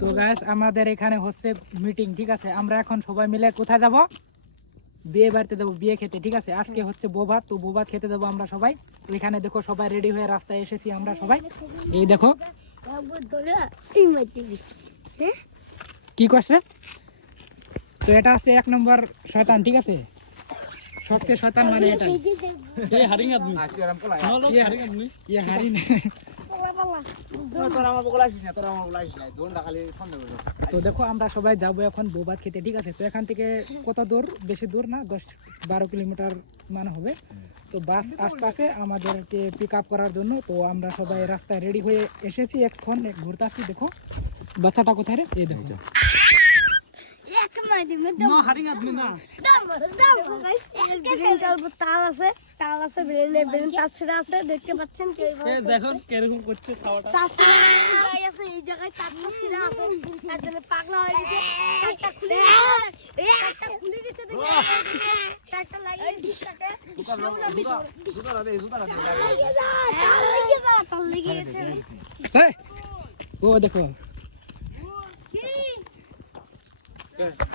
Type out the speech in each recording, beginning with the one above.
তো গাইস আমাদের এখানে হচ্ছে মিটিং, ঠিক আছে? আমরা এখন সবাই মিলে কোথায় যাব? বিয়ে বাড়িতে দেবো, বিয়ে খেতে, ঠিক আছে? আজকে হচ্ছে বৌভাত, তো বৌভাত খেতে দেবো আমরা সবাই। তো এখানে দেখো সবাই রেডি হয়ে রাস্তায় এসেছি আমরা সবাই। এই দেখো কি করছে, তো এটা হচ্ছে 1 নম্বর শয়তান, ঠিক আছে? সবচেয়ে শয়তান মানে এটাই। তো দেখো আমরা সবাই যাবো এখন বৌভাত খেতে, ঠিক আছে? তো এখান থেকে কত দূর, বেশি দূর না, 10-12 কিলোমিটার মানে হবে। তো বাস আসতেছে আমাদেরকে পিক আপ করার জন্য। তো আমরা সবাই রাস্তায় রেডি হয়ে এসেছি, এখন ঘুরতে আসছি। দেখো বাচ্চাটা কোথায় রে, এই দেখো। দেখতে পাচ্ছেন পাগলা হয়ে গেছে। ও দেখো,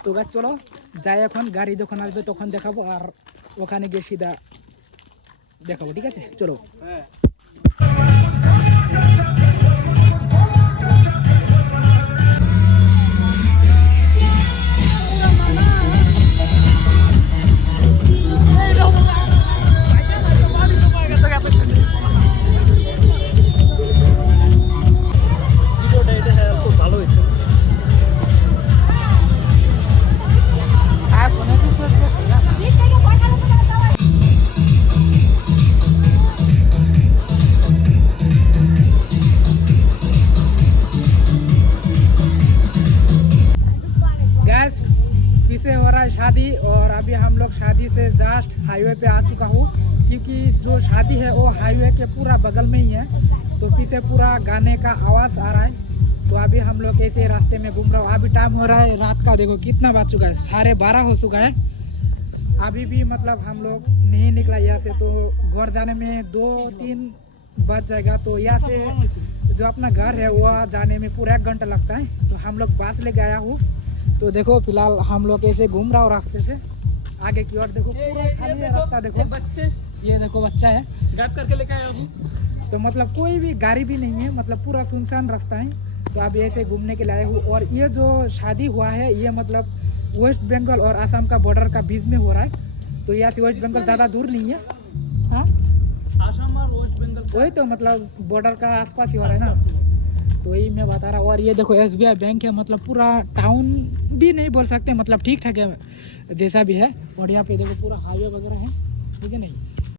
তো গাছ চলো যাই, এখন গাড়ি যখন আসবে তখন দেখাবো, আর ওখানে গিয়ে সিধা দেখাবো, ঠিক আছে? চলো। पीछे हो रहा है शादी, और अभी हम लोग शादी से जस्ट हाईवे पे आ चुका हूँ, क्योंकि जो शादी है वो हाईवे के पूरा बगल में ही है। तो पीछे पूरा गाने का आवाज़ आ रहा है। तो अभी हम लोग ऐसे रास्ते में घूम रहा हूँ। अभी टाइम हो रहा है रात का, देखो कितना बज चुका है, 12:30 हो चुका है। अभी भी मतलब हम लोग नहीं निकला यहाँ से, तो घर जाने में 2-3 बज जाएगा। तो यहाँ से जो अपना घर है वो जाने में पूरा 1 घंटा लगता है। तो हम लोग बस लेके आया हूँ। तो देखो फिलहाल हम लोग ऐसे घूम रहा हूँ रास्ते से, आगे की ओर देखो पूरा खाली है रास्ता। देखो बच्चे, ये देखो बच्चा है, गायब करके लेके आया हूँ। तो मतलब कोई भी गाड़ी भी नहीं है, मतलब पूरा सुनसान रास्ता है। तो अभी ऐसे घूमने के लिए आए हूँ। और ये जो शादी हुआ है ये मतलब वेस्ट बंगाल और असम का बॉर्डर का बीच में हो रहा है। तो यहाँ से वेस्ट बंगाल ज़्यादा दूर नहीं है। हाँ, असम और वेस्ट बंगाल वही तो मतलब बॉर्डर का आसपास ही हो रहा है ना, तो वही मैं बता रहा हूँ। और ये देखो SBI बैंक है, मतलब पूरा टाउन भी नहीं बोल सकते, मतलब ठीक ठाक है जैसा भी है। और यहाँ पे देखो पूरा हाईवे वगैरह है, ठीक है नहीं?